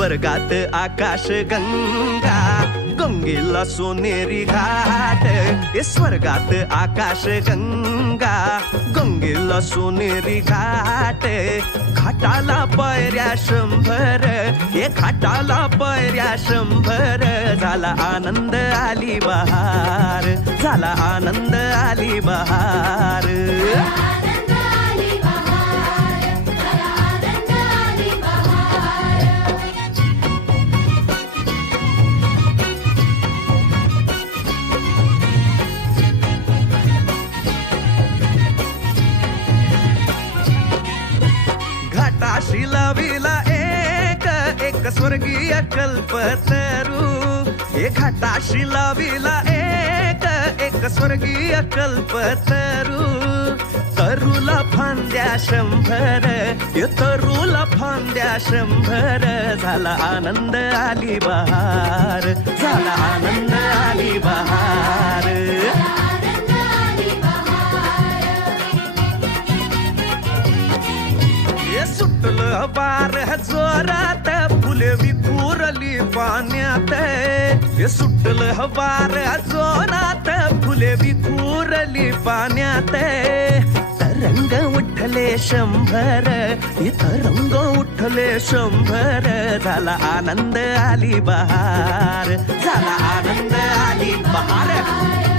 स्वर्गात आकाश गंगा, गंगेला सोनेरी घाट. स्वर्गात आकाश गंगा, गंगेला सोनेरी घाट. घाटाला पायऱ्या 100, हे घाटाला पायऱ्या 100. झाला आनंद आली बहार, झाला आनंद आली बहार. घाटाशी लाविला एक स्वर्गीय कल्पतरू. हे घाटाशी लाविला एक स्वर्गीय कल्पतरू. तरूला फांद्या 100, हे तरूला फांद्या 100. झाला आनंद आली बहार, झाला आनंद आली बहार. सुटलं वार जोरात, फुले विखुरली पाण्यात. हे सुटलं वार जोरात, फुले विखुरली पाण्यात. तरंग उठले 100, हे तरंग उठले 100. झाला आनंद आली बहार, झाला आनंद आली बहार.